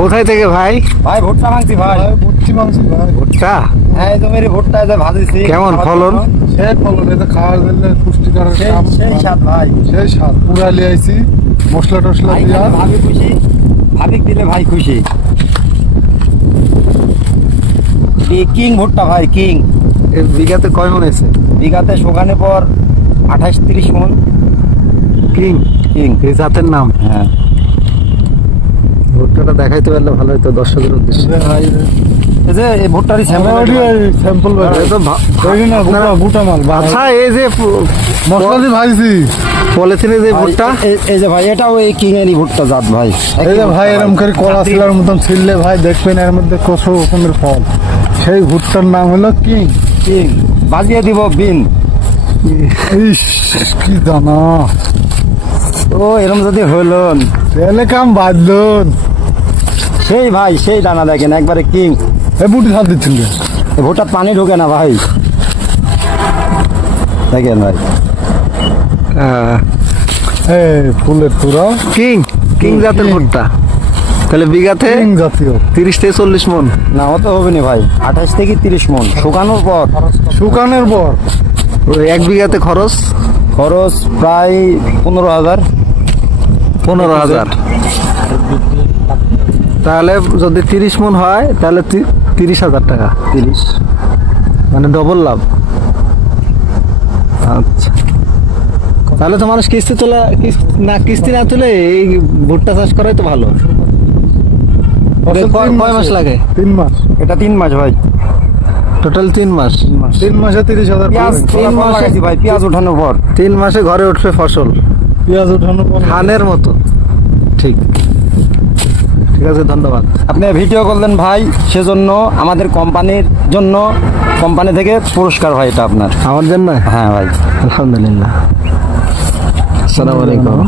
কোথায় থেকে ভাই? ভাই ভুট্টা ভাঙছি ভাই। ভুট্টি মাংস ভাই, ভুট্টা হ্যাঁ এই তো মেরি ভুট্টা যে ভাজিছি। কেমন ফলন? সেই ফলন, এটা খাওয়ার জন্য পুষ্টিকর সেই কাম। সেই স্বাদ ভাই। সেই স্বাদ, পুরা লিয়ে আইছি মশলা টসলা ভাই দিয়া। খেলে ভাবি খুশি, ভাবিক দিলে ভাই খুশি। কিং ভুট্টা ভাই, কিং। এর বিঘাতে কয় মন হয়েছে? বিঘাতে শোকানে পর 28-30 মন। কিং কিং, এই জাতের নাম। হ্যাঁ। ভুট্টাটা দেখাইতে পারলে ভালো হতো দর্শকের উদ্দেশ্যে। এই যে এই ভুট্টারই স্যাম্পল। স্যাম্পল ভাই, এই তো আপনারা বুটা মাল আচ্ছা, এই যে মশলা দিয়ে ভাজছি। পলিথিনে যে ভুট্টা, এই যে ভাই এটাও এই কিং এরই ভুট্টা জাত ভাই। এই যে ভাই এরকম করে কলা শিলার মতন ছিললে ভাই দেখবেন এর মধ্যে কত রকমের ফল। সেই ভুট্টার নাম হলো কিং। কিং বাজিয়ে দিব বিন। ইস কি দানা, ও এরম যদি হইলন তেলে কাম বাঁধলুন। সেই ভাই সেই দানা দেখেন একবারে কিং। এ বুটি হাত দিচ্ছেন যে। এই ভুট্টার পানি ঢোকে না ভাই, দেখেন ভাই। ফুলের তোরা কিং কিং জাতের কিং। ভুট্টা। তাহলে বিঘাতে কিং জাতীয়। 30 থেকে 40 মন। না অত হবে না ভাই, 28 থেকে 30 মন শুকানোর পর। শুকানোর পর ওই এক বিঘাতে খরচ খরচ প্রায় 15,000। 15,000। তাহলে যদি 30 মন হয় তাহলে 30,000 টাকা, 30। মানে ডবল লাভ। আচ্ছা, তাহলে তো মানুষ কিস্তি না তুলে এই ভুট্টা চাষ করাই তো ভালো। কয় মাস লাগে? 3 মাস। এটা 3 মাস ভাই। টোটাল 3 মাস। 3 মাসে 30,000। পেঁয়াজ 3 মাস লাগাইছি ভাই, পেঁয়াজ ওঠানোর পর। 3 মাসে ঘরে উঠবে ফসল পেঁয়াজ উঠানোর পর ধানের মতো। ঠিক ঠিক আছে, ধন্যবাদ। আপনি ভিডিও করলেন ভাই, সেজন্য আমাদের কোম্পানির জন্য, কোম্পানি থেকে পুরস্কার ভাই এটা আপনার। আমার জন্য? হ্যাঁ ভাই। আলহামদুলিল্লাহ। আসসালামু আলাইকুম।